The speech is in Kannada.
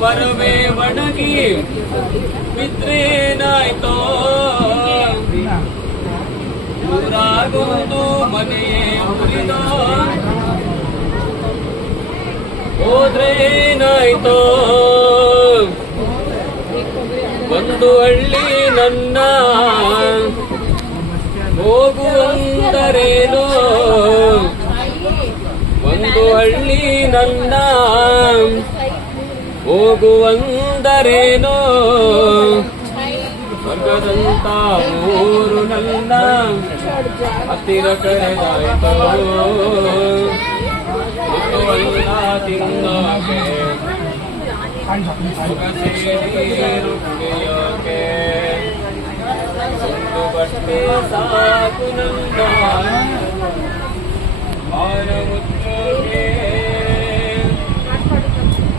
ಮರವೇ ಒಣಗಿ. ಪಿತ್ರೇನಾಯ್ತೋ ಊರಾಗುವುದು ಮನೆಯೇ ಉರಿದೋ ಹೋದ್ರೇನಾಯ್ತೋ ಒಂದು ಹಳ್ಳಿ ನನ್ನ. ಹೋಗುವಂದರೇನೋ ಒಂದು ಹಳ್ಳಿ ನನ್ನ. ಹೋಗುವಂದರೇನೋ? ಸ್ವರ್ಗದಂತ ಊರು ನನ್ನ ಹತ್ತಿರ ಕರೆದಾಯ್ತೋ? ಸಾಕು ನನ್ನ.